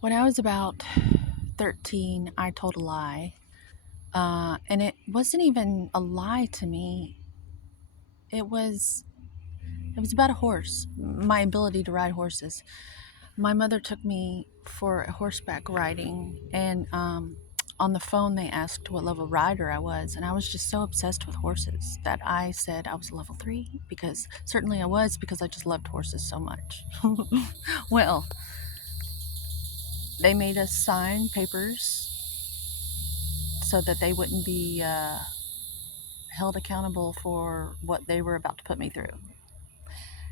When I was about 13, I told a lie. And it wasn't even a lie to me. It was it was about a horse, my ability to ride horses. My mother took me for horseback riding, and on the phone they asked what level rider I was, and I was just so obsessed with horses that I said I was a level 3, because certainly I was, because I just loved horses so much. Well, they made us sign papers so that they wouldn't be held accountable for what they were about to put me through,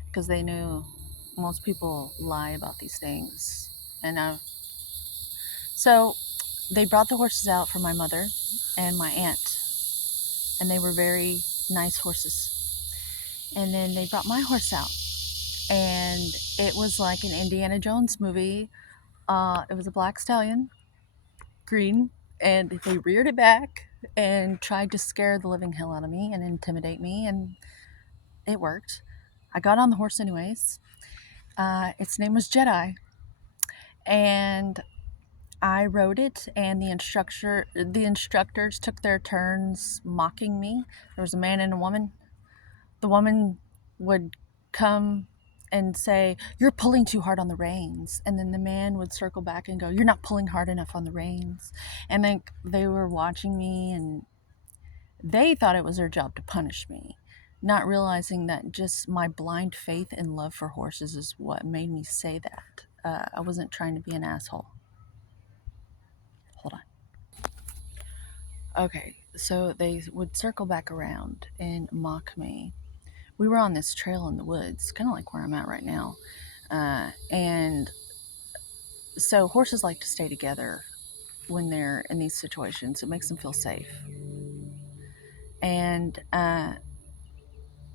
because they knew most people lie about these things. And so they brought the horses out for my mother and my aunt, and they were very nice horses. And then they brought my horse out, and it was like an Indiana Jones movie. It was a black stallion, green, and they reared it back and tried to scare the living hell out of me and intimidate me, and it worked. I got on the horse anyways. Its name was Jedi, and I rode it, and the instructors took their turns mocking me. There was a man and a woman. The woman would come and say, "You're pulling too hard on the reins," and then the man would circle back and go, "You're not pulling hard enough on the reins." And then they were watching me, and they thought it was their job to punish me, not realizing that just my blind faith and love for horses is what made me say that. I wasn't trying to be an asshole. Hold on. Okay, so they would circle back around and mock me. We were on this trail in the woods, kind of like where I'm at right now. And so horses like to stay together when they're in these situations. It makes them feel safe. And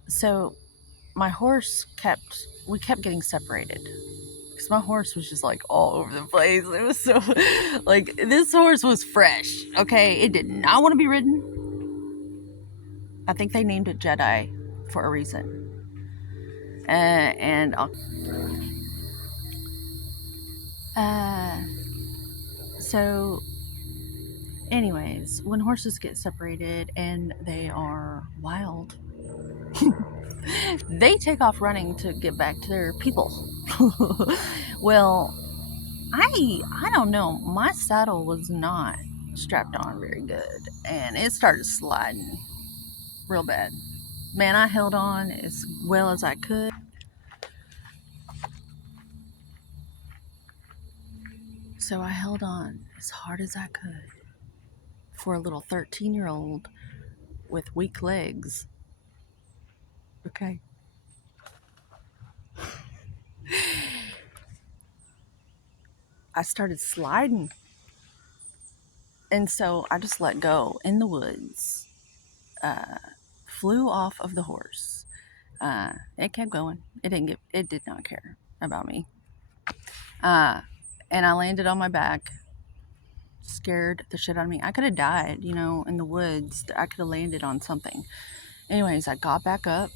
so we kept getting separated. Because my horse was just like all over the place. It was so, like, this horse was fresh, okay? It did not want to be ridden. I think they named it Jedi for a reason. And uh, so, anyways, when horses get separated and they are wild, they take off running to get back to their people. Well, I don't know. My saddle was not strapped on very good, and it started sliding real bad. Man, I held on as well as I could. So I held on as hard as I could for a little 13-year-old with weak legs. Okay. I started sliding. And so I just let go in the woods, uh, flew off of the horse. It kept going. It did not care about me. Uh, and I landed on my back, scared the shit out of me. I could have died, in the woods. I could have landed on something. Anyways, I got back up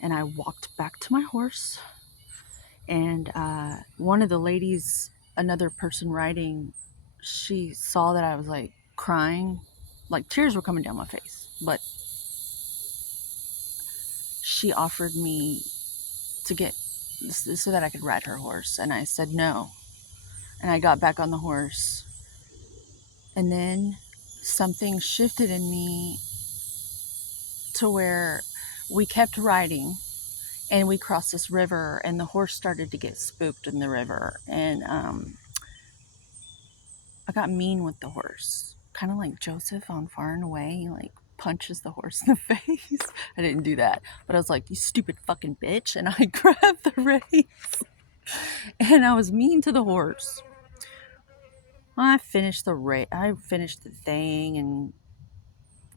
and I walked back to my horse. And one of the ladies, another person riding, she saw that I was like crying, like tears were coming down my face. But she offered me to get so that I could ride her horse. And I said no. And I got back on the horse. And then something shifted in me to where we kept riding, and we crossed this river, and the horse started to get spooked in the river. And I got mean with the horse, kind of like Joseph on Far and Away, like punches the horse in the face. I didn't do that, but I was like, "You stupid fucking bitch," and I grabbed the reins and I was mean to the horse. I finished the thing, and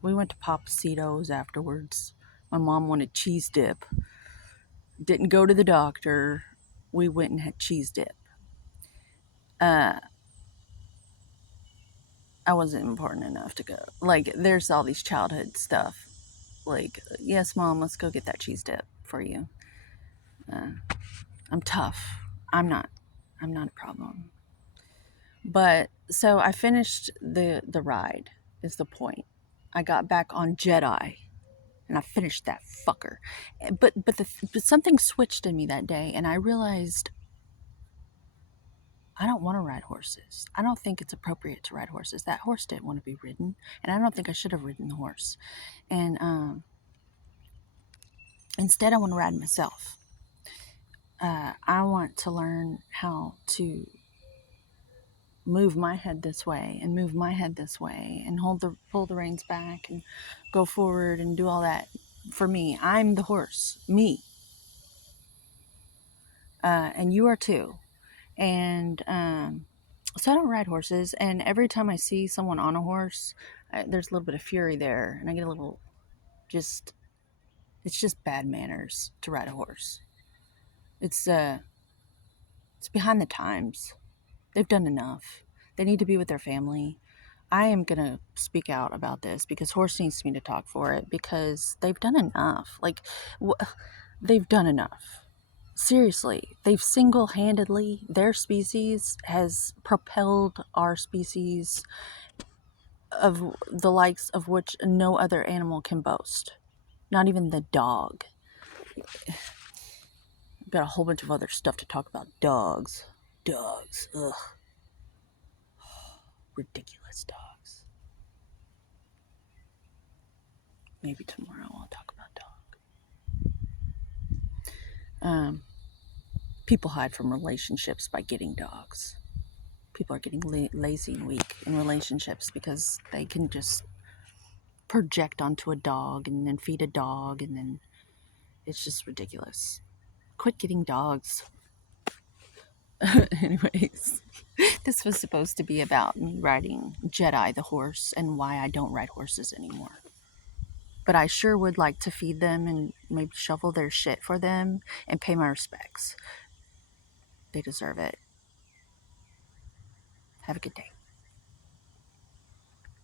we went to Papacitos afterwards. My mom wanted cheese dip. Didn't go to the doctor. We went and had cheese dip. Uh, I wasn't important enough to go. Like, there's all these childhood stuff. Like, yes, Mom, let's go get that cheese dip for you. I'm tough. I'm not. I'm not a problem. But so I finished the ride is the point. I got back on Jedi and I finished that fucker. But something switched in me that day and I realized I don't want to ride horses. I don't think it's appropriate to ride horses. That horse didn't want to be ridden, and I don't think I should have ridden the horse. And instead, I want to ride myself. I want to learn how to move my head this way and move my head this way and pull the reins back and go forward and do all that. For me, I'm the horse, me, and you are too. And so I don't ride horses, and every time I see someone on a horse, there's a little bit of fury there, and I get a little just. It's just bad manners to ride a horse. It's behind the times. They've done enough. They need to be with their family. I am gonna speak out about this because horse needs me to talk for it because they've done enough. Like, they've done enough. Seriously, they've single-handedly, their species has propelled our species of the likes of which no other animal can boast. Not even the dog. I've got a whole bunch of other stuff to talk about. Dogs. Dogs. Ugh. Ridiculous dogs. Maybe tomorrow I'll talk about dogs. People hide from relationships by getting dogs. People are getting lazy and weak in relationships because they can just project onto a dog and then feed a dog, and then it's just ridiculous. Quit getting dogs. Anyways, this was supposed to be about me riding Jedi the horse and why I don't ride horses anymore. But I sure would like to feed them and maybe shovel their shit for them and pay my respects. They deserve it. Have a good day.